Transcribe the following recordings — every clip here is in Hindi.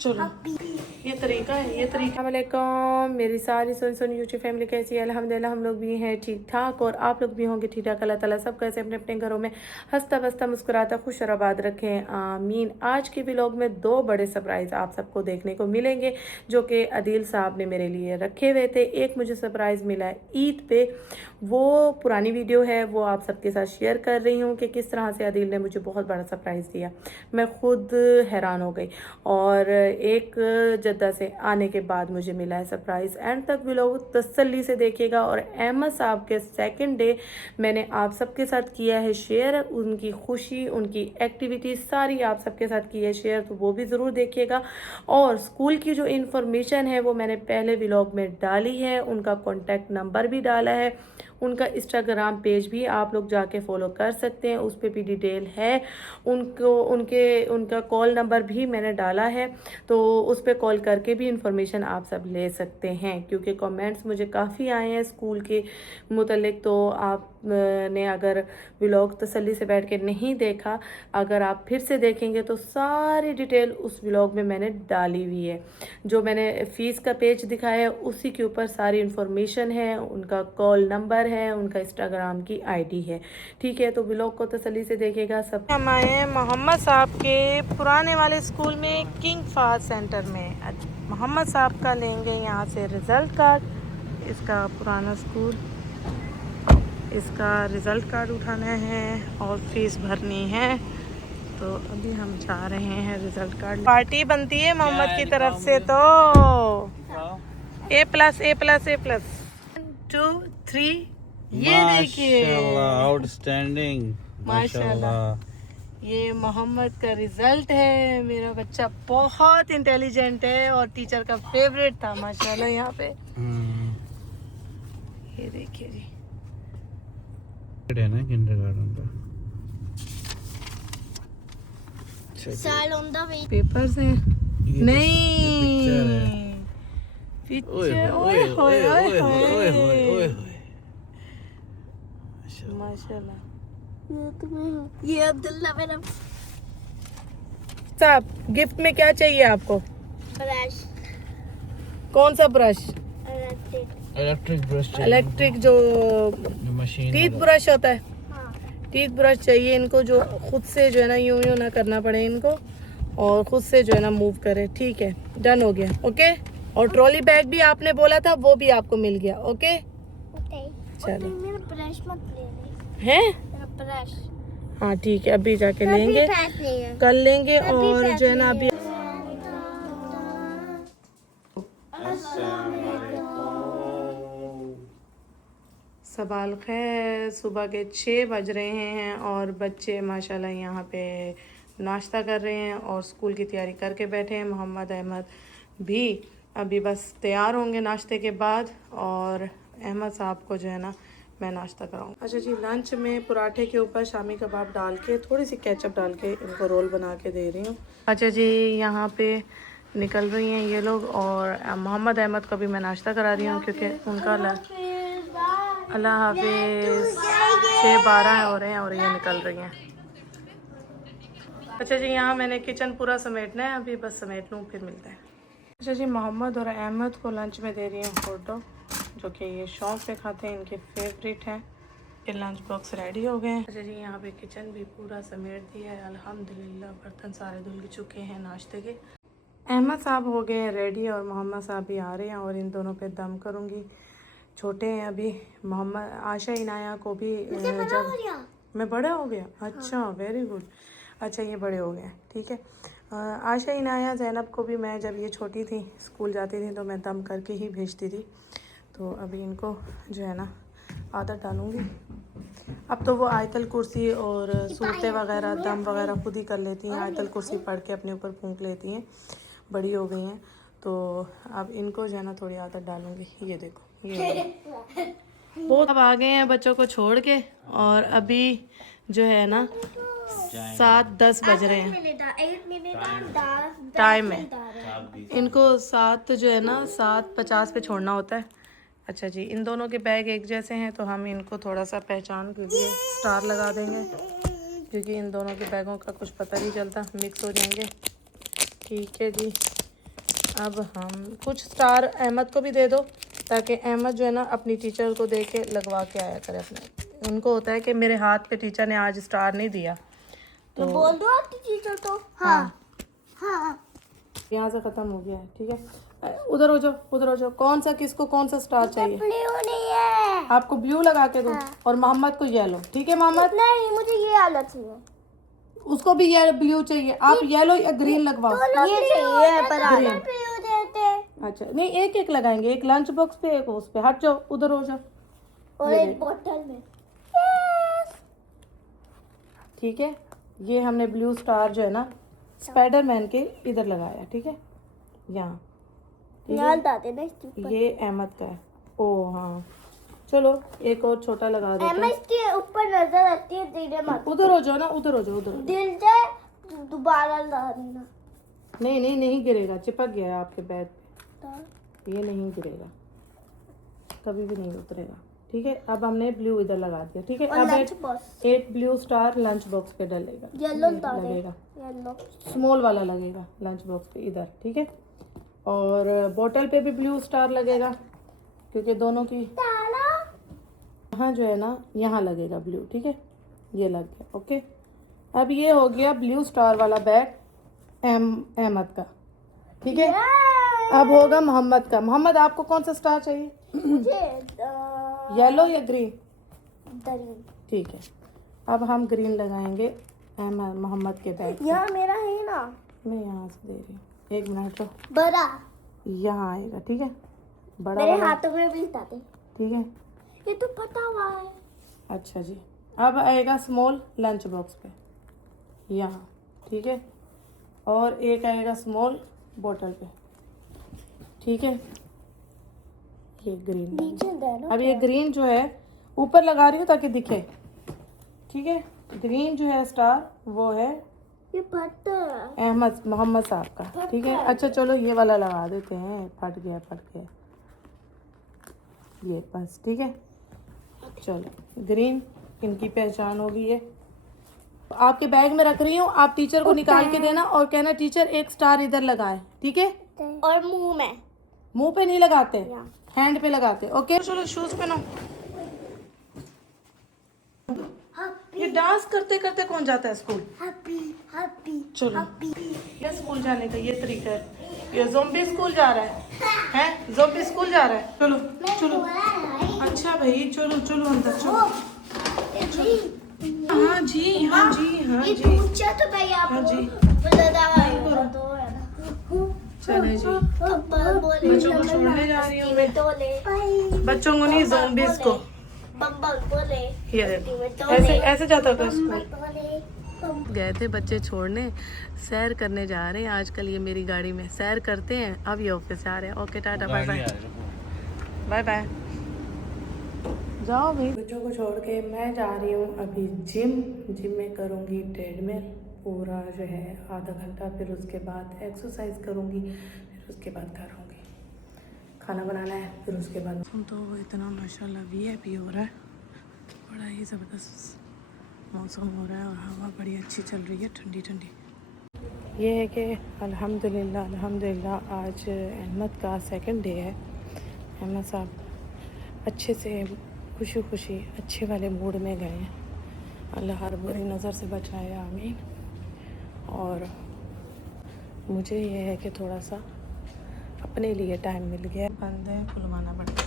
चलो ये तरीका है, ये तरीका। वालेकुम मेरी सारी सोनी यूट्यूब फैमिली कैसी है? अल्हम्दुलिल्लाह हम लोग भी हैं ठीक ठाक और आप लोग भी होंगे ठीक ठाक। अल्लाह ताला सब कैसे अपने अपने घरों में हंसता बसता मुस्कुराता खुश और आबाद रखें, आमीन। आज के व्लॉग में दो बड़े सरप्राइज़ आप सबको देखने को मिलेंगे जो कि अदील साहब ने मेरे लिए रखे हुए थे। एक मुझे सरप्राइज़ मिला है ईद पे, वो पुरानी वीडियो है, वो आप सबके साथ शेयर कर रही हूँ कि किस तरह से अदील ने मुझे बहुत बड़ा सरप्राइज़ दिया। मैं खुद हैरान हो गई। और एक जद्दा से आने के बाद मुझे मिला है सरप्राइज़। एंड तक व्लॉग तसल्ली से देखिएगा। और अहमद साहब के सेकंड डे मैंने आप सबके साथ किया है शेयर, उनकी खुशी, उनकी एक्टिविटी सारी आप सबके साथ की है शेयर, तो वो भी ज़रूर देखिएगा। और स्कूल की जो इन्फॉर्मेशन है वो मैंने पहले व्लॉग में डाली है, उनका कॉन्टैक्ट नंबर भी डाला है, उनका इंस्टाग्राम पेज भी आप लोग जाके फॉलो कर सकते हैं, उस पर भी डिटेल है। उनका कॉल नंबर भी मैंने डाला है, तो उस पर कॉल करके भी इंफॉर्मेशन आप सब ले सकते हैं। क्योंकि कमेंट्स मुझे काफ़ी आए हैं स्कूल के मुतल्लिक, तो आप ने अगर व्लॉग तसल्ली से बैठ के नहीं देखा, अगर आप फिर से देखेंगे तो सारी डिटेल उस व्लॉग में मैंने डाली हुई है। जो मैंने फ़ीस का पेज दिखाया है उसी के ऊपर सारी इन्फॉर्मेशन है, उनका कॉल नंबर है, उनका इंस्टाग्राम की आईडी है। ठीक है, तो व्लॉग को तसल्ली से देखिएगा सब। हम आए हैं मोहम्मद साहब के पुराने वाले स्कूल में, किंग फास्ट सेंटर में। मोहम्मद साहब का लेंगे यहाँ से रिज़ल्ट कार्ड, इसका पुराना स्कूल, इसका रिज़ल्ट कार्ड उठाना है और फीस भरनी है। तो अभी हम जा रहे हैं रिज़ल्ट कार्ड। पार्टी बनती है मोहम्मद की तरफ से, तो A+, A+, 1 2 3। ये देखिए आउटस्टैंडिंग, माशाल्लाह। ये मोहम्मद का रिजल्ट है। मेरा बच्चा बहुत इंटेलिजेंट है और टीचर का फेवरेट था माशाल्लाह। यहाँ पे ये देखिए जी, है ना किंडरगार्टन का साल ऑन द वे। पेपर्स हैं। नहीं पिक्चर, ओए होए ओए होए माशाल्लाह। ये अब्दुल्ला मेरा साहब गिफ्ट में क्या चाहिए आपको? ब्रश, कौन सा ब्रश? इलेक्ट्रिक ब्रश, इलेक्ट्रिक जो मशीन टीथ ब्रश होता है, हाँ। टीथ ब्रश चाहिए इनको, जो खुद से जो है ना यूं यूं ना करना पड़े इनको और खुद से जो है ना मूव करे। ठीक है, डन हो गया। ओके। और ट्रॉली बैग भी आपने बोला था, वो भी आपको मिल गया। ओके चलो। मेरा ब्रश मत ले हैं? मेरा ब्रश हाँ ठीक है, अभी जाके लेंगे, कल लेंगे। और जो है ना अभी सबाल खैर, सुबह के 6 बज रहे हैं और बच्चे माशाल्लाह यहाँ पे नाश्ता कर रहे हैं और स्कूल की तैयारी करके बैठे हैं। मोहम्मद अहमद भी अभी बस तैयार होंगे नाश्ते के बाद, और अहमद साहब को जो है ना मैं नाश्ता कराऊँ। अच्छा जी, लंच में पराठे के ऊपर शामी कबाब डाल के थोड़ी सी केचप डाल के इनको रोल बना के दे रही हूँ। अच्छा जी, यहाँ पे निकल रही हैं ये लोग और मोहम्मद अहमद को भी मैं नाश्ता करा रही हूँ क्योंकि उनका अल्लाह हाफिज़ 6:12 हो रहे हैं और ये निकल रही हैं। अच्छा जी, यहाँ मैंने किचन पूरा समेटना है, अभी बस समेट लूँ फिर मिलते हैं। अच्छा जी, मोहम्मद और अहमद को लंच में दे रही हूँ हॉट डॉग, जो कि ये शौक से खाते हैं, इनके फेवरेट हैं। ये लंच बॉक्स रेडी हो गए हैं। अच्छा जी, यहाँ पे किचन भी पूरा समेट दिया है अल्हम्दुलिल्लाह। बर्तन सारे धुल चुके हैं नाश्ते के। अहमद साहब हो गए हैं रेडी और मोहम्मद साहब भी आ रहे हैं और इन दोनों पे दम करूँगी। छोटे हैं अभी। मोहम्मद आशा इनाया को भी जब मैं बड़ा हो गया। अच्छा वेरी गुड। अच्छा ये बड़े हो गए हैं, ठीक है। आशा इनाया ज़ैनब को भी मैं जब ये छोटी थी स्कूल जाती थी तो मैं दम करके ही भेजती थी, तो अभी इनको जो है ना आदत डालूँगी। अब तो वो आयतल कुर्सी और सूरतें वगैरह दम वगैरह खुद ही कर लेती हैं, आयतल कुर्सी पढ़ के अपने ऊपर फूंक लेती हैं, बड़ी हो गई हैं। तो अब इनको जो है ना थोड़ी आदत डालूँगी। ये देखो ये बहुत अब आ गए हैं बच्चों को छोड़ के और अभी जो है ना 7:10 बज रहे हैं टाइम है। इनको 7 जो है ना 7:50 पे छोड़ना होता है। अच्छा जी, इन दोनों के बैग एक जैसे हैं तो हम इनको थोड़ा सा पहचान के लिए स्टार लगा देंगे, क्योंकि इन दोनों के बैगों का कुछ पता नहीं चलता, मिक्स हो जाएंगे। ठीक है जी, अब हम कुछ स्टार अहमद को भी दे दो, ताकि अहमद जो है ना अपनी टीचर को दे के लगवा के आया करे अपने। उनको होता है कि मेरे हाथ पे टीचर ने आज स्टार नहीं दिया, तो बोल दो आपकी टीचर तो। हाँ हाँ यहाँ से ख़त्म हो गया है। ठीक है, उधर हो जाओ, उधर हो जाओ। कौन सा, किसको कौन सा स्टार चाहिए? ब्लू नहीं है। आपको ब्लू लगा के दो। और मोहम्मद को येलो। ठीक है मोहम्मद? नहीं, मुझे ये वाला चाहिए। उसको भी ये ब्लू चाहिए। आप येलो या ग्रीन लगवाओ। ये चाहिए पर ग्रीन। ब्लू देते। अच्छा नहीं, एक एक लगाएंगे, एक लंच बॉक्स पे, एक उस पे। हट जाओ, उधर हो जाओ। और ये एक देखो। बोतल में। ठीक है, ये हमने ब्लू स्टार जो है ना स्पाइडरमैन के इधर लगाया। ठीक है, यहाँ। ठीक है? यहाँ डालते ना इसके ऊपर। ये अहमद का है। ओ हाँ, चलो एक और छोटा लगा देते एम हैं। इसके ऊपर नजर आती है, धीरे मत। उधर हो जाओ ना, उधर हो जाओ, उधर हो जाओ। दिल से दोबारा ला देना। नहीं नहीं, नहीं गिरेगा, चिपक गया है आपके बैग तो पे। ये नहीं गिरेगा, कभी भी नहीं उतरेगा। ठीक है, अब हमने ब्लू इधर लगा दिया। ठीक है, और अब लंच बॉक्स एक ब्लू स्टार लंच बॉक्स पे डलेगा। येलो ये डाले। लगेगा, येलो स्मॉल वाला लगेगा लंच बॉक्स पे इधर। ठीक है, और बोतल पे भी ब्लू स्टार लगेगा, क्योंकि दोनों की डाला। यहाँ जो है ना, यहाँ लगेगा ब्लू। ठीक है, ये लग गया। ओके, अब ये हो गया ब्लू स्टार वाला बैग अहमद का। ठीक है, अब होगा मोहम्मद का। मोहम्मद, आपको कौन सा स्टार चाहिए? मुझे येलो या ग्रीन? ग्रीन। ठीक है, अब हम ग्रीन लगाएंगे अहमद मोहम्मद के बैग। यहाँ मेरा है ना। मैं यहाँ से दे रही हूँ, एक मिनट तो। बड़ा यहाँ आएगा। ठीक है, बड़ा मेरे वाला। हाथों में भी डाले। ठीक है, ये तो पता हुआ है। अच्छा जी। अब आएगा स्मॉल लंच बॉक्स पे यहाँ। ठीक है, और एक आएगा स्मॉल बोतल पे। ठीक है, ये ग्रीन। नीचे देना। अब ये ग्रीन जो है ऊपर लगा रही हूँ ताकि दिखे। ठीक है, ग्रीन जो है स्टार, वो है ये पता है। अहमद मोहम्मद साहब का। ठीक है, अच्छा चलो ये वाला लगा देते हैं। फट गया, फट गया ये, बस। ठीक है, चलो ग्रीन, इनकी पहचान होगी ये। आपके बैग में रख रही हूँ, आप टीचर को निकाल के देना और कहना टीचर एक स्टार इधर लगाए। ठीक है, और मुंह में। मुंह पे नहीं लगाते, यहाँ। हैंड पे लगाते। ओके, चलो शूज पहनो। ये डांस करते करते कौन जाता है स्कूल? हैप्पी हैप्पी चलो, ये स्कूल जाने का ये तरीका है। ये ज़ोंबी स्कूल जा रहा है ज़ोंबी स्कूल जा रहा है। चलो चलो, अच्छा भाई, चलो चलो अंदर चलो। हाँ जी, हाँ जी, हाँ ये जी, पूछा तो भाई आप। हाँ जी। चले जी, बच्चों को छोड़ने जा रही हूँ मैं। बच्चों को नहीं, ज़ोंबीज को। ये देखो, ऐसे ऐसे जाता था स्कूल। गए थे बच्चे छोड़ने, सैर करने जा रहे हैं आजकल ये मेरी गाड़ी में। सैर करते हैं, अब ये ऑफिस जा रहे हैं। Okay, tata bye bye, bye bye. जाओ भाई। बच्चों को छोड़ के मैं जा रही हूँ अभी जिम में करूँगी ट्रेडमिल पूरा जो है आधा घंटा, फिर उसके बाद एक्सरसाइज करूँगी, फिर उसके बाद घर होंगी, खाना बनाना है, फिर उसके बाद। तो इतना माशाल्लाह VIP हो रहा है, बड़ा ही ज़बरदस्त मौसम हो रहा है और हवा बड़ी अच्छी चल रही है, ठंडी ठंडी। ये है कि अल्हम्दुलिल्लाह अल्हम्दुलिल्लाह आज अहमद का सेकंड डे है। अहमद साहब अच्छे से खुशी खुशी अच्छे वाले मूड में गए हैं। अल्लाह हर बुरी नज़र से बचाए, आमीन। और मुझे ये है कि थोड़ा सा अपने लिए टाइम मिल गया। बंद है, खुलवाना पड़ता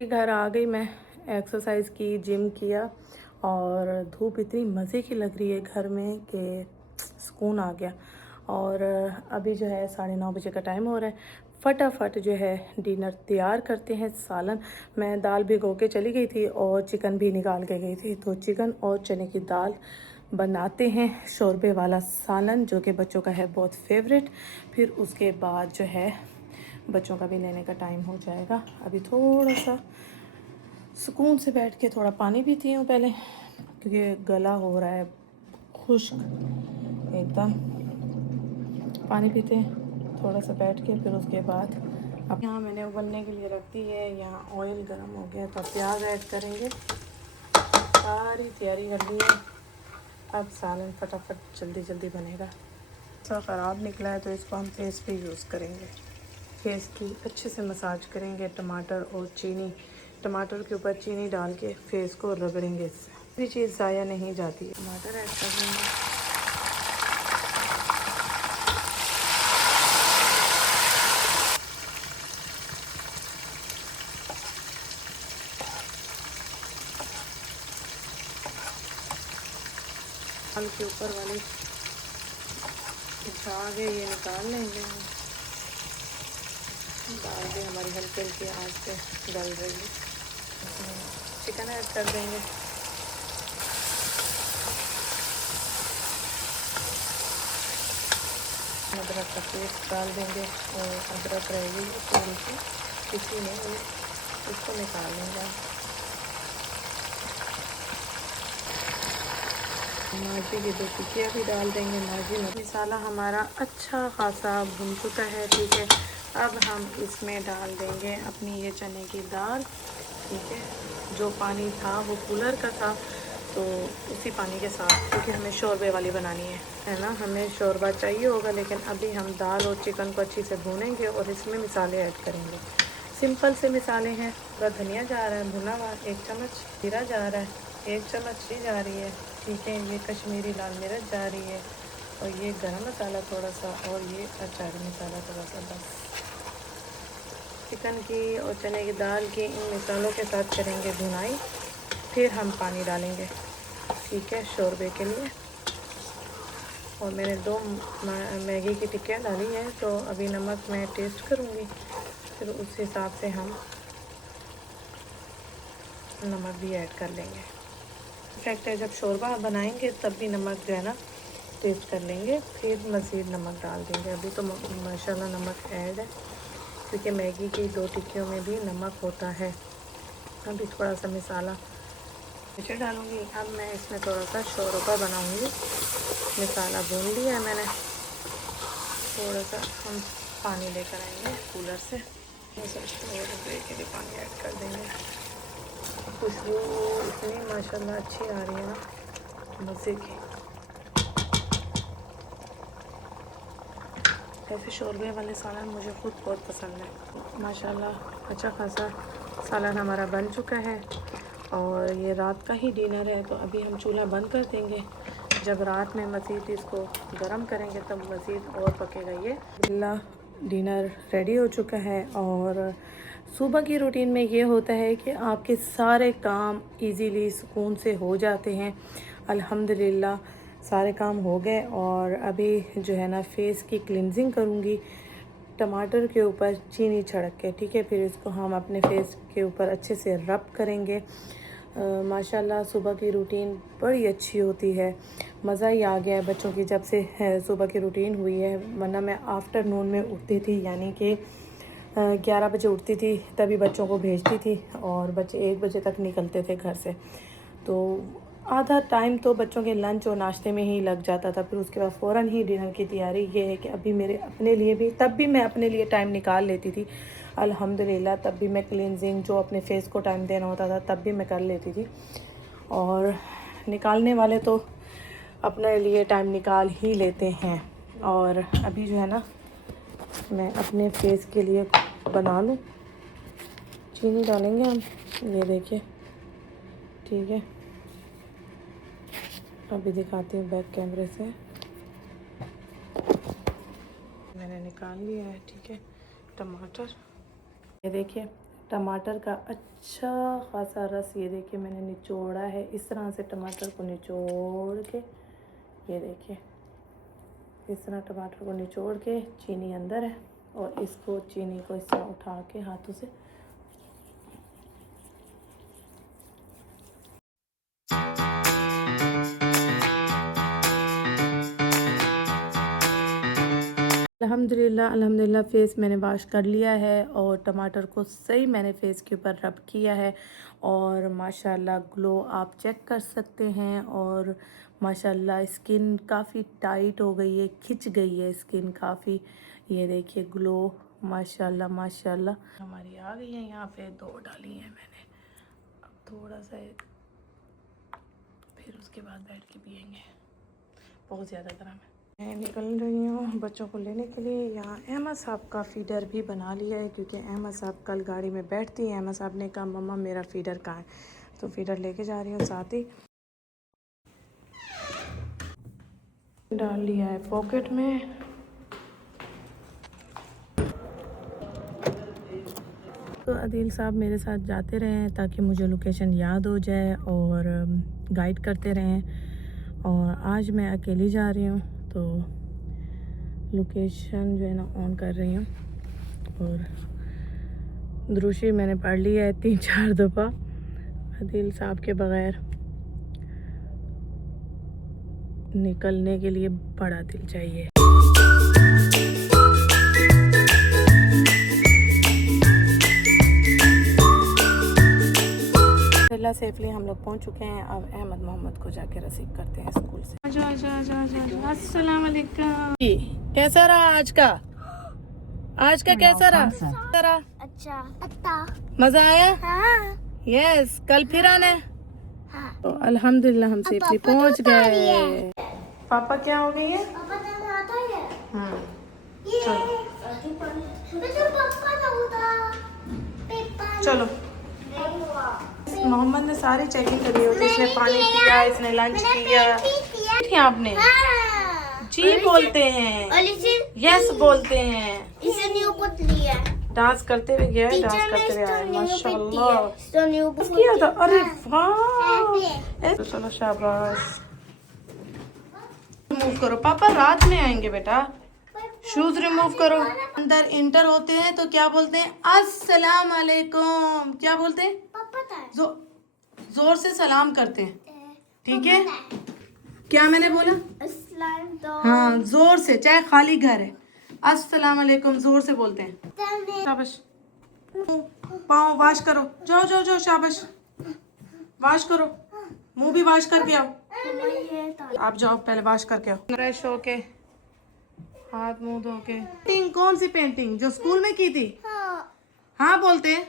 है। घर आ गई मैं, एक्सरसाइज की, जिम किया और धूप इतनी मज़े की लग रही है घर में कि सुकून आ गया। और अभी जो है 9:30 बजे का टाइम हो रहा है। फटाफट जो है डिनर तैयार करते हैं। सालन, मैं दाल भिगो के चली गई थी और चिकन भी निकाल के गई थी, तो चिकन और चने की दाल बनाते हैं, शोरबे वाला सालन जो कि बच्चों का है बहुत फेवरेट। फिर उसके बाद जो है बच्चों का भी लेने का टाइम हो जाएगा। अभी थोड़ा सा सुकून से बैठ के थोड़ा पानी पीती हूँ पहले, क्योंकि गला हो रहा है खुश्क एकदम। पानी पीते हैं थोड़ा सा बैठ के, फिर उसके बाद अब यहाँ मैंने उबलने के लिए रख दी है। यहाँ ऑयल गर्म हो गया तो प्याज ऐड करेंगे। सारी तैयारी कर ली है, अब सालन फटाफट जल्दी जल्दी बनेगा। सा ख़राब निकला है तो इसको हम फेस पे यूज़ करेंगे। फेस की अच्छे से मसाज करेंगे। टमाटर और चीनी, टमाटर के ऊपर चीनी डाल के फेस को रगड़ेंगे। इससे कोई चीज़ ज़ाया नहीं जाती है। टमाटर ऐड कर देंगे। दाल के ऊपर वाली झाग है ये निकाल लेंगे हम। दाल भी हमारी हल्की हल्की आंच पे गल रही है। चिकन ऐड कर देंगे। अदरक का पेस्ट डाल देंगे और अदरक रहेगी थोड़ी सी किसी में इसको निकाल लेंगे। नाजी की 2 टिक्कियाँ भी डाल देंगे। नाजी में मसाला हमारा अच्छा खासा भुन चुका है, ठीक है। अब हम इसमें डाल देंगे अपनी ये चने की दाल, ठीक है। जो पानी था वो कूलर का था, तो उसी पानी के साथ, क्योंकि हमें शोरबे वाली बनानी है ना, हमें शोरबा चाहिए होगा। लेकिन अभी हम दाल और चिकन को अच्छी से भूनेंगे और इसमें मिसाले ऐड करेंगे। सिंपल से मिसाले हैं। पूरा धनिया जा रहा है भुना हुआ, 1 चम्मच जीरा जा रहा है, 1 चम्मच ही जा रही है, ठीक है। ये कश्मीरी लाल मिर्च जा रही है और ये गरम मसाला थोड़ा सा और ये अचारी मसाला थोड़ा सा, बस। चिकन की और चने की दाल की इन मसालों के साथ करेंगे भुनाई, फिर हम पानी डालेंगे, ठीक है, शोरबे के लिए। और मैंने 2 मैगी की टिक्कियाँ डाली हैं, तो अभी नमक मैं टेस्ट करूँगी, फिर उस हिसाब से हम नमक भी ऐड कर लेंगे। इफेक्ट है, जब शोरबा बनाएंगे तब भी नमक जो है ना टेस्ट कर लेंगे, फिर मज़ीद नमक डाल देंगे। अभी तो माशाल्लाह नमक ऐड है, क्योंकि मैगी की 2 टिक्कियों में भी नमक होता है। अभी थोड़ा सा मसाला नीचे डालूँगी। अब मैं इसमें थोड़ा सा शोरबा बनाऊँगी। मसाला भून लिया है मैंने, थोड़ा सा हम पानी लेकर आएंगे कूलर से, शोरबे के लिए पानी ऐड कर देंगे। खुशबू इतनी माशाल्लाह अच्छी आ रही है ना, मज़े की। ऐसे शोरबे वाले सालन मुझे खुद बहुत पसंद है। माशाल्लाह अच्छा खासा सालन हमारा बन चुका है और ये रात का ही डिनर है, तो अभी हम चूल्हा बंद कर देंगे। जब रात में मज़ीद इसको गरम करेंगे तब मज़ीद और पकेगा। ये डिनर रेडी हो चुका है। और सुबह की रूटीन में ये होता है कि आपके सारे काम इजीली सुकून से हो जाते हैं। अल्हम्दुलिल्लाह सारे काम हो गए और अभी जो है ना फेस की क्लिनजिंग करूँगी टमाटर के ऊपर चीनी छिड़क के, ठीक है। फिर इसको हम अपने फेस के ऊपर अच्छे से रब करेंगे। माशाल्लाह सुबह की रूटीन बड़ी अच्छी होती है, मज़ा ही आ गया है बच्चों की जब से सुबह की रूटीन हुई है। वरना मैं आफ्टरनून में उठती थी, यानी कि 11 बजे उठती थी, तभी बच्चों को भेजती थी और बच्चे 1 बजे तक निकलते थे घर से। तो आधा टाइम तो बच्चों के लंच और नाश्ते में ही लग जाता था। फिर उसके बाद फ़ौरन ही डिनर की तैयारी। ये है कि अभी मेरे अपने लिए भी, तब भी मैं अपने लिए टाइम निकाल लेती थी अल्हम्दुलिल्लाह। तब भी मैं क्लींजिंग जो अपने फेस को टाइम देना होता था तब भी मैं कर लेती थी। और निकालने वाले तो अपने लिए टाइम निकाल ही लेते हैं। और अभी जो है ना मैं अपने फेस के लिए बना लूँ। चीनी डालेंगे हम, ये देखिए, ठीक है। अभी दिखाती हूँ बैक कैमरे से। मैंने निकाल लिया है, ठीक है। टमाटर, ये देखिए टमाटर का अच्छा खासा रस, ये देखिए मैंने निचोड़ा है। इस तरह से टमाटर को निचोड़ के, ये देखिए इस तरह टमाटर को निचोड़ के, चीनी अंदर है और इसको चीनी को इस तरह उठा के हाथों से अल्हम्दुलिल्लाह फ़ेस मैंने वॉश कर लिया है और टमाटर को सही मैंने फ़ेस के ऊपर रब किया है और माशाल्लाह ग्लो आप चेक कर सकते हैं। और माशाल्लाह स्किन काफ़ी टाइट हो गई है, खिंच गई है स्किन काफ़ी। ये देखिए ग्लो, माशाल्लाह माशाल्लाह हमारी आ गई है। यहाँ पे 2 डाली हैं मैंने, अब थोड़ा सा, फिर उसके बाद बैठ के पियेंगे। बहुत ज़्यादा गर्म है। मैं निकल रही हूँ बच्चों को लेने के लिए। यहाँ अहमद साहब का फीडर भी बना लिया है क्योंकि अहमद साहब कल गाड़ी में बैठती है। अहमद साहब ने कहा मम्मा मेरा फीडर कहाँ है, तो फीडर लेके जा रही हूँ। साथ ही डाल लिया है पॉकेट में। तो आदिल साहब मेरे साथ जाते रहें ताकि मुझे लोकेशन याद हो जाए और गाइड करते रहें। और आज मैं अकेली जा रही हूँ तो लोकेशन जो है ना ऑन कर रही हूँ। और द्रुशी मैंने पढ़ लिया है 3-4 दफ़ा। आदिल साहब के बग़ैर निकलने के लिए बड़ा दिल चाहिए। सेफली हम लोग पहुंच चुके हैं। अब अहमद मोहम्मद को जाके रिसीव करते हैं स्कूल से। अस्सलाम वालेकुम। कैसा रहा आज का कैसा रहा? अच्छा मजा आया? हाँ यस। कल फिर आना है? हाँ। तो अल्हम्दुलिल्लाह हम सेफली पापा तो पहुंच उतार रही गए। है। पापा क्या हो गई है? पापा तो आता है हाँ ये तो पापा का होता पेपर चलो। मोहम्मद ने सारी चेकिंग करी होती है। इसने पानी पिया, इसने लंच किया। ठीक आपने जी बोलते हैं, और इसे यस बोलते हैं। इसे न्यू पुट लिया डांस करते हुए गया है, डांस टीचर ने करते हुए आया है, इसको माशाल्लाह न्यू पुट किया था। अरे वाह, चलो शाबाश। रिमूव करो पापा, रात में आएंगे बेटा। शूज रिमूव करो। अंदर इंटर होते हैं तो क्या बोलते हैं? अस्सलाम वालेकुम। क्या बोलते हैं? पापा था जोर से सलाम करते हैं, ठीक है? क्या मैंने बोला? अस्सलाम दो हाँ जोर से, चाहे खाली घर है। अस्सलाम वालेकुम जोर से बोलते हैं। शाबाश। पाँव वॉश करो, जाओ जाओ जाओ, शाबाश। वॉश करो, मुंह भी वॉश करके आओ। आप जाओ पहले वॉश करके आओ। फ्रेश होके हाथ मुंह धो के। पेंटिंग कौन सी पेंटिंग जो स्कूल में की थी? हाँ बोलते हैं।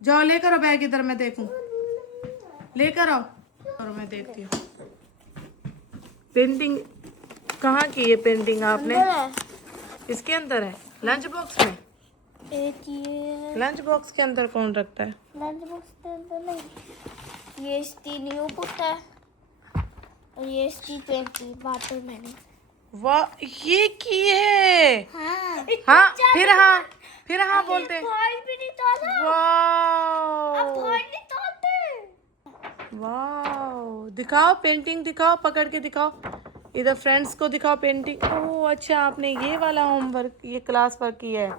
जाओ लेकर आओ बैग, इधर मैं देखूं। लेकर आओ और मैं देखती हूँ। पेंटिंग कहाँ की है? पेंटिंग आपने इसके अंदर है, लंच बॉक्स में। लंच बॉक्स के अंदर कौन रखता है? लंच बॉक्स के अंदर नहीं, ये इसकी न्यू पुट है और ये इसकी 20 वाटर मैंने। वाह ये की है। हाँ हाँ फिर हाँ बोलते हैं। भाई भी नहीं तोड़ा, अब वाह भाई नहीं तोड़ते। वाह, दिखाओ पेंटिंग, दिखाओ पकड़ के दिखाओ। इधर फ्रेंड्स को दिखाओ पेंटिंग। ओह अच्छा, आपने ये वाला होमवर्क, ये क्लास वर्क किया है।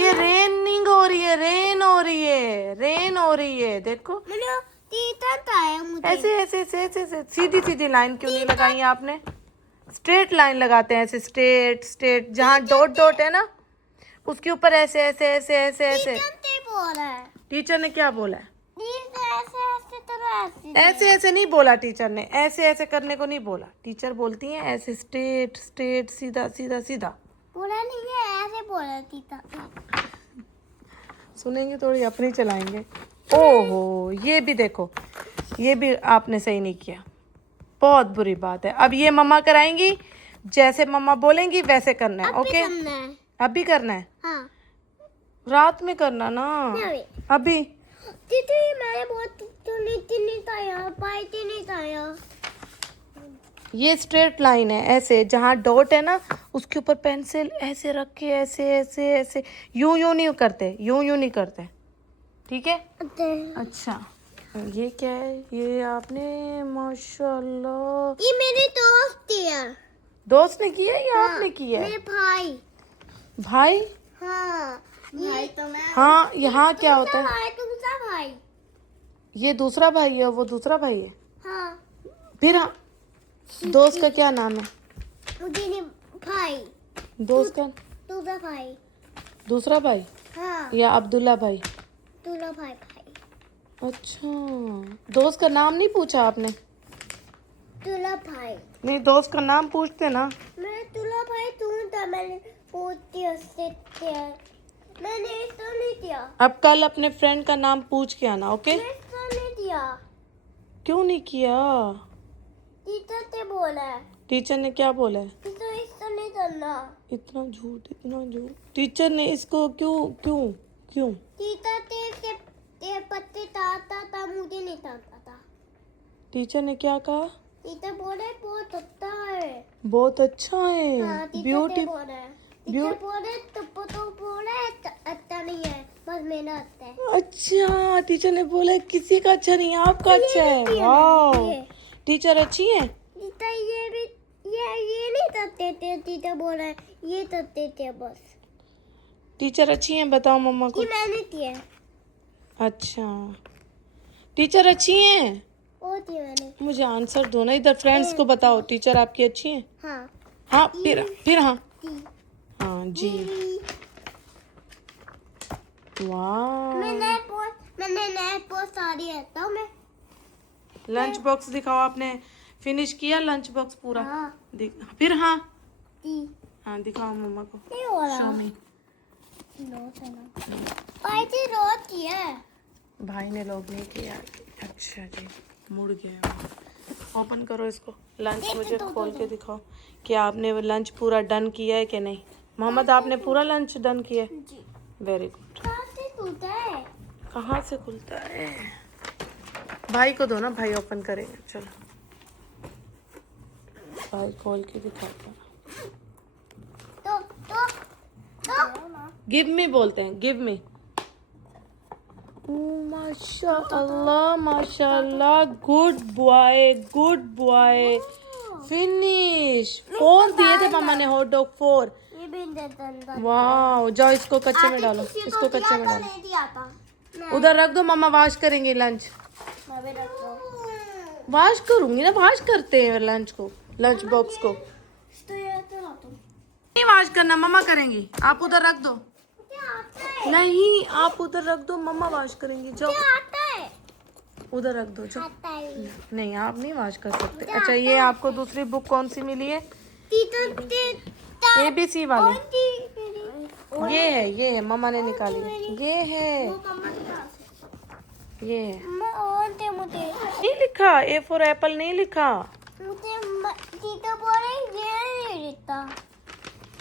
ये रेनिंग हो रही है, रेन हो रही है देखो। मैंने तीता था मुझे। ऐसे सीधी सीधी लाइन क्यों नहीं लगाई आपने? स्ट्रेट लाइन लगाते हैं, ऐसे स्ट्रेट। जहाँ डॉट डॉट है ना उसके ऊपर ऐसे ऐसे ऐसे ऐसे ऐसे। टीचर ने क्या बोला है? ऐसे ऐसे नहीं बोला टीचर ने, ऐसे ऐसे करने को नहीं बोला। टीचर बोलती हैं ऐसे स्ट्रेट सीधा सीधा सीधा। बोला नहीं है, ऐसे बोला तीता। सुनेंगे थोड़ी, अपनी चलाएंगे। ओहो ये भी देखो, ये भी आपने सही नहीं किया, बहुत बुरी बात है। अब ये मम्मा कराएंगी, जैसे मम्मा बोलेंगी वैसे करना है। ओके अभी करना है? हाँ रात में करना ना, अभी। दीदी मैंने बहुत नहीं ताया। ये स्ट्रेट लाइन है, ऐसे जहाँ डॉट है ना उसके ऊपर पेंसिल ऐसे रख के ऐसे ऐसे ऐसे। यूं नहीं करते, यूं नहीं करते, ठीक है? अच्छा ये क्या है? ये आपने माशाल्लाह। ये मेरे दोस्त है। दोस्त ने किया या आपने किया? मेरे भाई। भाई? हाँ भाई तो मैं। हाँ यहाँ क्या होता है? भाई दूसरा भाई। ये दूसरा भाई है, वो दूसरा भाई है। हाँ फिर हाँ, दोस्त का क्या नाम है? मुझे नहीं भाई। दोस्त का दूसरा भाई। दूसरा भाई हाँ या अब्दुल्ला भाई? दूसरा भाई। अच्छा दोस्त का नाम नहीं पूछा आपने? दूल्हा भाई। नहीं दोस्त का नाम पूछते ना। मैं दूल्हा भाई तू था, मैंने पूछती मैंने इसको नहीं दिया। अब कल अपने फ्रेंड का नाम पूछ के आना, ओके? मैं इसको नहीं दिया। क्यों नहीं किया? टीचर से बोला है, टीचर ने क्या बोला है? तो इसको नहीं करना। इतना झूठ, इतना झूठ। टीचर ने इसको क्यों क्यों क्यों? टीचर ते पत्ते ताता था, मुझे नहीं ताता था। टीचर ने क्या कहा? टीचर बोले बहुत अच्छा है। बहुत अच्छा हाँ, है, टीचर ब्यूटी। से बोले, टीचर बोले तो बोले अच्छा नहीं है, बस मेहनत है। अच्छा, टीचर ने बोला किसी का अच्छा नहीं, आपका अच्छा है। ये वाह, टीचर अच्छी है। टीचर ये भी ये नहीं करते थे, टीचर बोला ये करते थे बस। टीचर अच्छी है, बताओ मम्मा को। ये मैंने किया, अच्छा, टीचर अच्छी है। वो थी मैंने। मुझे आंसर दो ना, इधर फ्रेंड्स को बताओ टीचर आपकी अच्छी है। हाँ हाँ, फिर हाँ। थी। हाँ जी। वाह, मैंने नए पोस्ट सारी रहता हूँ मैं। लंच बॉक्स दिखाओ, आपने फिनिश किया लंच बॉक्स पूरा? हाँ फिर हाँ। थी। हाँ, दिखाओ मम्मा को। नहीं हो रहा। Show me। ऐसे रोज किया है। भाई ने लॉग नहीं किया। अच्छा जी, मुड़ गया। ओपन करो इसको, लंच मुझे खोल के दिखाओ कि आपने वो लंच पूरा डन किया है कि नहीं। मोहम्मद, आपने पूरा लंच डन किया है? जी। Very good. कहाँ से खुलता है? कहाँ से खुलता है? भाई को दो ना, भाई ओपन करेंगे। चलो, भाई खोल के दिखाता। तो गिव मी बोलते हैं, गिव मी। माशाअल्लाह माशाअल्लाह, good boy good boy. Finish. 4 दिए थे मम्मा ने, हॉट डॉग 4। ये भी दे वाह, जाओ इसको कच्चे में डालो, इसको कच्चे में डालो। नहीं दिया था। उधर रख दो, मम्मा वॉश करेंगे लंच। मैं भी रख दूँ। वॉश करूंगी ना, वॉश करते हैं लंच को, लंच बॉक्स को। तो ये तो ना तुम। नहीं वॉश करना, मम्मा करेंगी, आप उधर रख दो। क्या आता है? नहीं, आप उधर रख दो, मम्मा वॉश करेंगी। जाओ क्या आता है? उधर रख दो, जाओ। आता है। नहीं, आप नहीं वॉश कर सकते। अच्छा, ये आपको दूसरी बुक कौन सी मिली है? ABC वाली। ये है, मम्मा ने निकाली है। ये है, ये है। मुझे नहीं लिखा, A फॉर एप्पल नहीं लिखा। टीचर बोले ये नहीं लिखता।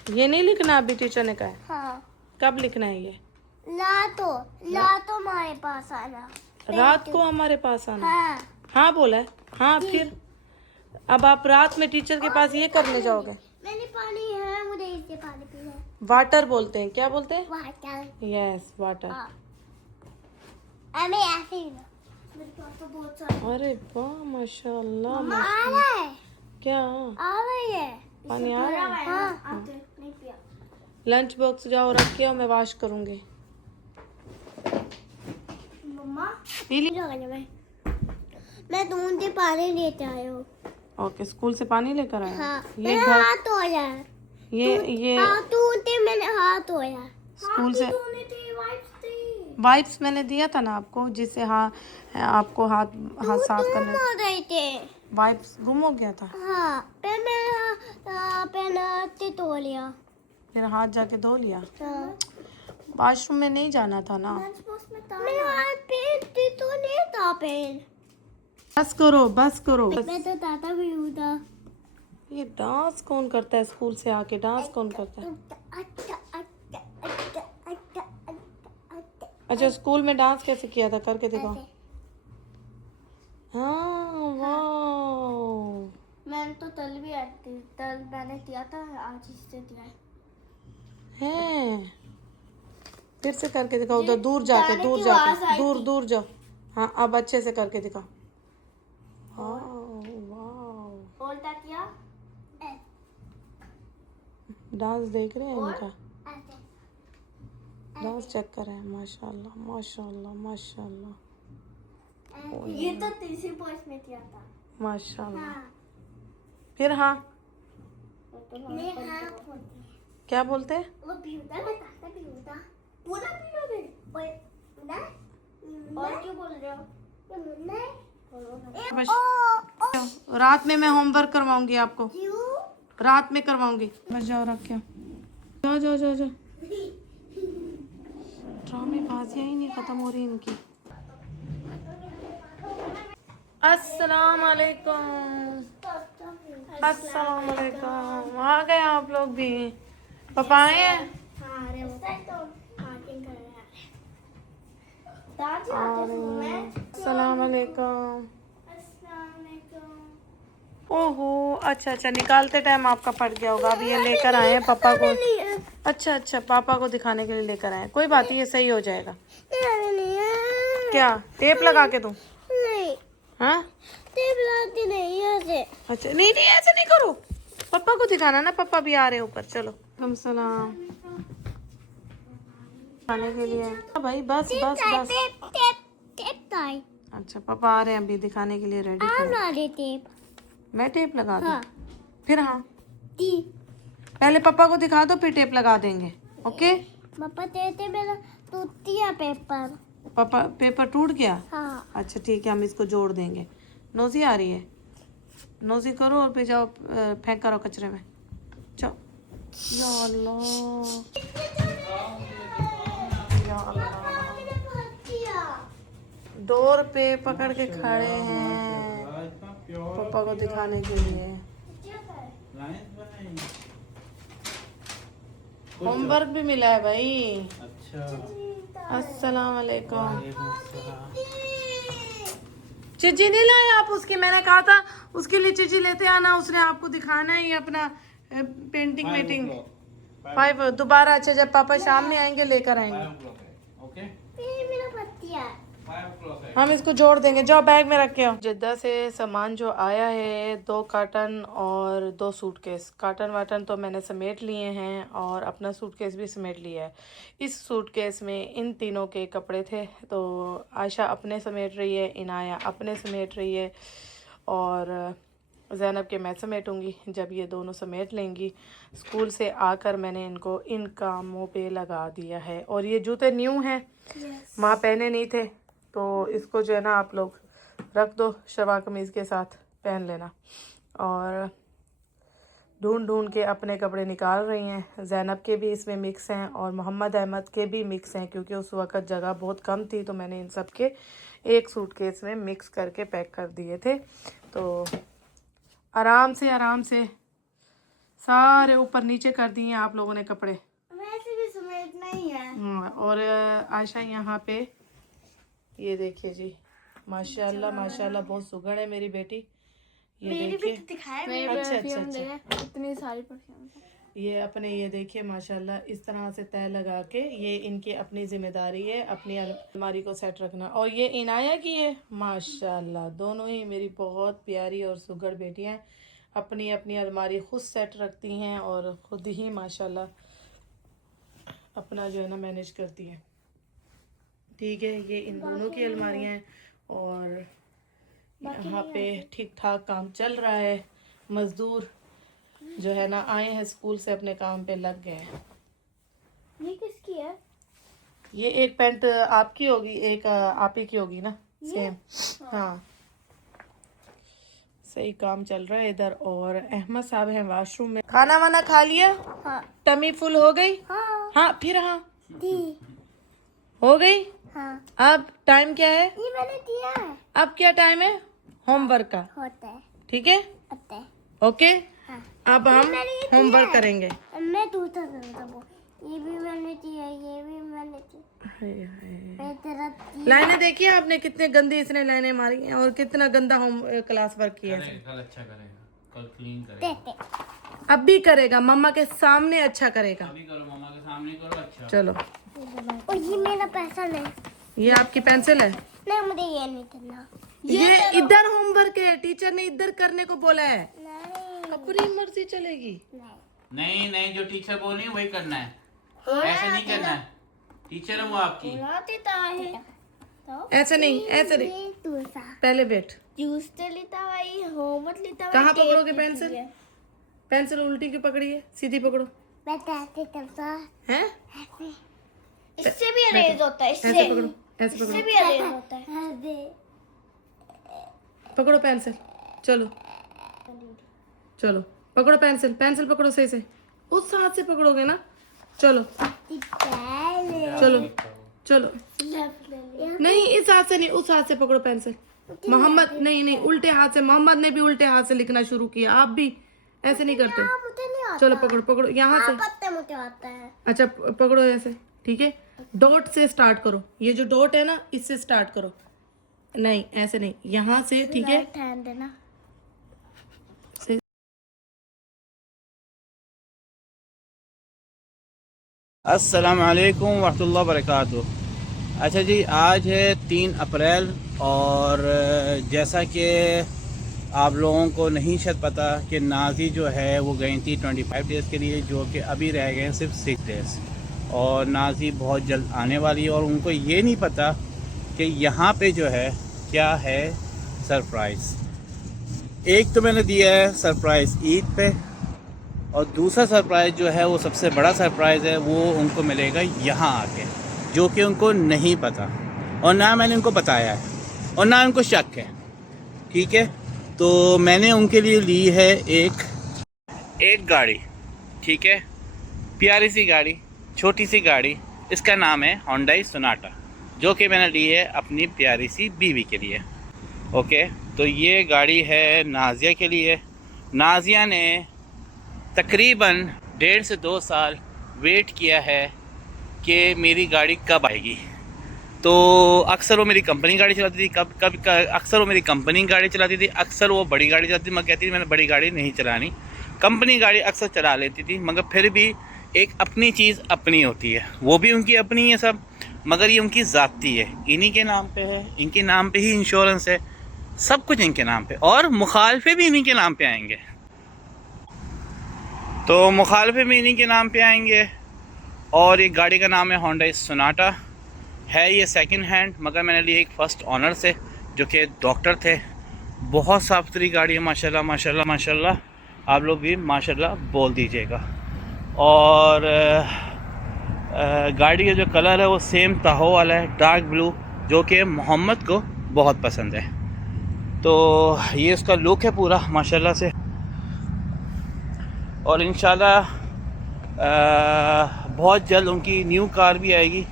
ये नहीं लिखना, अभी टीचर ने कहा है। हाँ, कब लिखना है ये? ला तो हमारे पास आना। रात को हमारे पास आना। हाँ हाँ बोला है। हाँ, फिर अब आप रात में टीचर के पास ये करने जाओगे? मैंने पानी है, मुझे इससे पानी पीना है। वाटर बोलते हैं, क्या बोलते हैं? वाटर। Yes, water. हाँ, मैं ऐसे ही ना। मेरे पास तो बहुत सारे। अरे वाह, माशाल्लाह। आ रहा है, क्या आ रही है। पानी आ रहा है? हाँ, नहीं पिया। लंच बॉक्स जाओ रख के, और मैं वॉश करूंगी। मम्मा पी ली? मैं दूध से पानी लेते आया हूँ। ओके, स्कूल से पानी लेकर आया? हाँ, ये मेरा घर, हाथ धोया। ये हाँ, दूध से मैंने हाथ धोया। स्कूल से वाइप्स मैंने दिया था ना आपको, जिससे हाँ आपको हाथ साफ करने। हो गए थे। वाइप्स गुम हो गया था, हाँ, फिर मैंने हाथ से धो लिया। फिर हाथ जाके धो लिया। हाँ। वॉशरूम में नहीं जाना था ना? मेरे हाथ पेन तो नहीं था पेन। बस करो, बस करो। मैं तो दादा भी हूँ था। ये डांस कौन करता है स्कूल से आके? डांस कौन करता है? अच्छा, स्कूल में डांस कैसे किया था, करके दिखाओ। हाँ, वाह। मैंने तो तल भी आती, तल मैंने किया था, आज इससे दिया है। है, फिर से करके दिखाओ। उधर दूर जाके, गाने दूर की आवाज जाके, आई दूर थी। दूर जाओ। हाँ, अब अच्छे से करके दिखाओ। हाँ, वाह। उल्टा किया। डांस देख रहे हैं और? इनका, डांस चेक कर रहे हैं। माशाल्लाह माशाल्लाह माशाल्लाह ये तो तीसरी पोस्ट में किया था। माशाल्लाह। फिर हाँ, क्या बोलते हैं? वो पीऊंगा, मैं ताता पीऊंगा, पूरा पीओगे। और क्यों बोल रहे हो? बस रात में मैं होमवर्क करवाऊंगी आपको, क्यों? रात में करवाऊंगी। बस जाओ, रख के जाओ जाओ जाओ जाओ। ड्रामेबाजियाँ ही नहीं खत्म हो रही इनकी। अस्सलाम वालेकुम। अस्सलाम वालेकुम। आ गए आप लोग भी? पापा आए हैं? अस्सलाम वालेकुम। ओहो, अच्छा अच्छा, निकालते टाइम आपका फट गया होगा। अभी ये लेकर आए हैं पापा को। अच्छा अच्छा, पापा को दिखाने के लिए लेकर आए हैं। कोई बात नहीं, ये सही हो जाएगा। क्या टेप लगा के दूं? हाँ अच्छा, नहीं नहीं, ऐसे नहीं करो। पापा को दिखाना ना, पापा भी आ रहे हैं ऊपर। चलो, कम सलाम खाने के लिए। भाई बस बस बस। अच्छा, पापा आ रहे हैं अभी दिखाने के लिए। रेडी मैं टेप लगा दूं? फिर हाँ, पहले पापा को दिखा दो, फिर टेप लगा देंगे। ओके पापा देते मेरा टूट गया पेपर। पापा पेपर टूट गया? हाँ। अच्छा ठीक है, हम इसको जोड़ देंगे। नोजी आ रही है, नोजी करो और फिर जाओ फेंक करो कचरे में। जाओ। या अल्लाह, या अल्लाह। डोर पे पकड़ के खड़े हैं पापा को दिखाने के लिए। होमवर्क भी मिला है भाई। अच्छा, अस्सलाम वालेकुम। चिज्जी नहीं लाए आप उसकी? मैंने कहा था उसके लिए चिज्जी लेते आना, उसने आपको दिखाना है ये अपना पेंटिंग मीटिंग 5 दोबारा। अच्छा, जब पापा शाम में आएंगे लेकर आएंगे। ओके, मेरा पत्तिया। हम इसको जोड़ देंगे। जाओ बैग में रख के आओ। जिद्दा से सामान जो आया है, 2 कार्टन और 2 सूटकेस। कार्टन वाटन तो मैंने समेट लिए हैं और अपना सूटकेस भी समेट लिया है। इस सूटकेस में इन तीनों के कपड़े थे, तो आयशा अपने समेट रही है, इनाया अपने समेट रही है और ज़ैनब के मैं समेटूंगी जब ये दोनों समेट लेंगी। स्कूल से आकर मैंने इनको इन कामों पे लगा दिया है। और ये जूते न्यू हैं, माँ पहने नहीं थे, तो इसको जो है ना आप लोग रख दो, शलवार कमीज़ के साथ पहन लेना। और ढूंढ ढूंढ के अपने कपड़े निकाल रही हैं। ज़ैनब के भी इसमें मिक्स हैं और मोहम्मद अहमद के भी मिक्स हैं, क्योंकि उस वक़्त जगह बहुत कम थी, तो मैंने इन सब के एक सूटकेस में मिक्स करके पैक कर दिए थे। तो आराम से सारे ऊपर नीचे कर दिए आप लोगों ने कपड़े। वैसे भी समेटना ही है। और आयशा यहाँ पे ये देखिए जी, माशाल्लाह माशाल्लाह बहुत सुघड़ है मेरी बेटी। ये देखिए, अच्छा इतनी सारी परफ्यूम। ये अपने ये देखिए माशाल्लाह इस तरह से तय लगा के, ये इनकी अपनी जिम्मेदारी है अपनी अलमारी को सेट रखना। और ये इनाया की है माशाल्लाह, दोनों ही मेरी बहुत प्यारी और सुघड़ बेटियां हैं। अपनी अपनी अलमारी खुद सेट रखती हैं और खुद ही माशाल्लाह अपना जो है ना मैनेज करती हैं। ठीक है, ये इन दोनों की अलमारियाँ हैं और यहाँ पे ठीक ठाक काम चल रहा है। मज़दूर जो है ना आए हैं स्कूल से, अपने काम पे लग गए हैं। ये किसकी है? ये एक पैंट आपकी होगी, एक आप ही की होगी ना, सेम। हाँ, सही काम चल रहा है इधर। और अहमद साहब हैं वॉशरूम में। खाना वाना खा लिया? हाँ। टमी फुल हो गई? हाँ। हाँ फिर हाँ दी। हो गई। हाँ। अब टाइम क्या है? ये मैंने दिया है। अब क्या टाइम है? होमवर्क का। होता है। ठीक है, होता है। ओके। हाँ। अब हम होमवर्क करेंगे। मैं दूसरा करूँगा वो। ये भी मैंने दिया, ये भी मैंने दिया। मैं तेरा दिया। लाइनें देखिए आपने, कितने गंदी इसने लाइनें मारी हैं और कितना गंदा होम क्लास वर्क किया है। कल अच्छा करेगा, कल क्लीन करेगा। देते। अब भी करेगा, मम्मा के सामने अच्छा करेगा। अभी करो, मम्मा के सामने करो। अच्छा, चलो, और ये मेरा पैसा ले। ये आपकी पेंसिल है। नहीं, मुझे ये नहीं करना। ये इधर होमवर्क है, टीचर ने इधर करने को बोला है। नहीं। अपनी मर्जी चलेगी। नहीं। नहीं, जो टीचर बोल रही है वही करना है, ऐसे नहीं करना है। टीचर है वो आपकी। ऐसे नहीं, ऐसे नहीं, ये दूसरा। पहले वेट। जूस तो लेता भाई, होमवर्क लेता भाई। कहाँ पकड़ोगे पेंसिल? पेंसिल उल्टी क्यों पकड़ी है? सीधी पकड़ो। बताते तब तो। हैं? इससे भी अरेज होता है, ऐसे पकड़ो, ऐसे इससे पकड़ो, भी अरेज होता है। पकड़ो पेंसिल। चलो चलो, पकड़ो पेंसिल, पेंसिल पकड़ो सही से। उस हाथ से पकड़ोगे ना। चलो चलो चलो, नहीं इस हाथ से नहीं, उस हाथ से पकड़ो पेंसिल। मोहम्मद नहीं नहीं, उल्टे हाथ से। मोहम्मद ने भी उल्टे हाथ से लिखना शुरू किया, आप भी ऐसे नहीं करते। मुझे नहीं आता। चलो पकड़ो पकड़ो यहाँ से। पत्ते मुझे आता है। अच्छा पकड़ो ऐसे, ठीक है। डॉट से स्टार्ट करो, ये जो डॉट है ना इससे स्टार्ट करो। नहीं ऐसे नहीं, यहाँ से, ठीक है। राइट हैंड है ना। अस्सलाम वालेकुम वरहमतुल्लाहि वबरकातुहू। अच्छा जी, आज है 3 अप्रैल और जैसा कि आप लोगों को नहीं शायद पता कि नाजी जो है वो गई थी 25 डेज़ के लिए, जो कि अभी रह गए हैं सिर्फ 6 डेज़, और नाजी बहुत जल्द आने वाली है। और उनको ये नहीं पता कि यहाँ पे जो है क्या है सरप्राइज़। एक तो मैंने दिया है सरप्राइज़ ईद पे, और दूसरा सरप्राइज़ जो है वो सबसे बड़ा सरप्राइज़ है, वो उनको मिलेगा यहाँ आके, जो कि उनको नहीं पता और ना मैंने उनको बताया है और ना उनको शक है, ठीक है। तो मैंने उनके लिए ली है एक गाड़ी, ठीक है, प्यारी सी गाड़ी, छोटी सी गाड़ी। इसका नाम है होंडा सोनाटा, जो कि मैंने ली है अपनी प्यारी सी बीवी के लिए। ओके, तो ये गाड़ी है नाजिया के लिए। नाजिया ने तकरीबन 1.5 से 2 साल वेट किया है कि मेरी गाड़ी कब आएगी। तो अक्सर वो मेरी कंपनी गाड़ी चलाती थी, अक्सर वो मेरी कंपनी गाड़ी चलाती थी, अक्सर वो बड़ी गाड़ी चलाती थी। मैं कहती थी मैंने बड़ी गाड़ी नहीं चलानी, कंपनी गाड़ी अक्सर चला लेती थी। मगर फिर भी एक अपनी चीज़ अपनी होती है, वो भी उनकी अपनी है सब, मगर ये उनकी ज़ाती है, इन्हीं के नाम पे है, इनके नाम पे ही इंश्योरेंस है, सब कुछ इनके नाम पे, और मुखालफे भी इन्हीं के नाम पे आएंगे। तो मुखालफे भी इन्हीं के नाम पे आएंगे। और एक गाड़ी का नाम है होंडा सोनाटा, है ये सेकंड हैंड, मगर मैंने ली एक फ़र्स्ट ऑनर से, जो कि डॉक्टर थे। बहुत साफ सुथरी गाड़ी है, माशाल्लाह माशाल्लाह माशाल्लाह। आप लोग भी माशाल्लाह बोल दीजिएगा। और गाड़ी का जो कलर है वो सेम ताहो वाला है, डार्क ब्लू, जो कि मोहम्मद को बहुत पसंद है। तो ये उसका लुक है पूरा माशाल्लाह से। और इंशाल्लाह बहुत जल्द उनकी न्यू कार भी आएगी,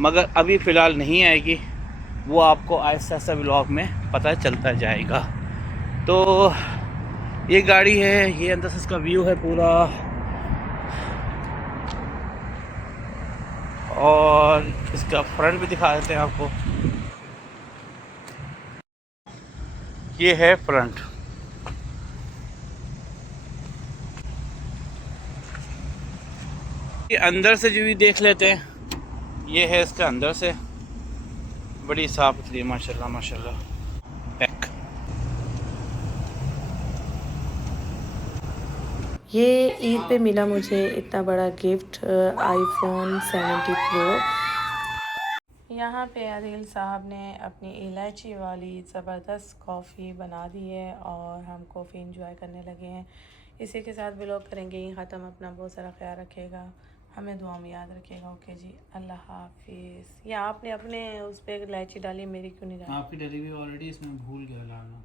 मगर अभी फ़िलहाल नहीं आएगी, वो आपको आहिस्ता आहिस्ता व्लॉग में पता चलता जाएगा। तो ये गाड़ी है, ये अंदर से इसका व्यू है पूरा। और इसका फ्रंट भी दिखा देते हैं आपको, ये है फ्रंट। ये अंदर से जो भी देख लेते हैं, ये है इसका अंदर से, बड़ी साफ सुथरी माशाल्लाह माशाल्लाह। पैक ये ईद पे मिला मुझे इतना बड़ा गिफ्ट, आईफोन 70 प्रो। यहाँ पे आदिल साहब ने अपनी इलायची वाली ज़बरदस्त कॉफ़ी बना दी है और हम कॉफ़ी इंजॉय करने लगे हैं। इसी के साथ व्लॉग करेंगे ही ख़त्म। अपना बहुत सारा ख्याल रखिएगा, हमें दुआ में याद रखिएगा। ओके जी, अल्लाह हाफिज़। या आपने अपने उस पर इलायची डाली, मेरी क्यों नहीं डाली? आपकी डिलीवरी ऑलरेडी इसमें भूल गया लाना।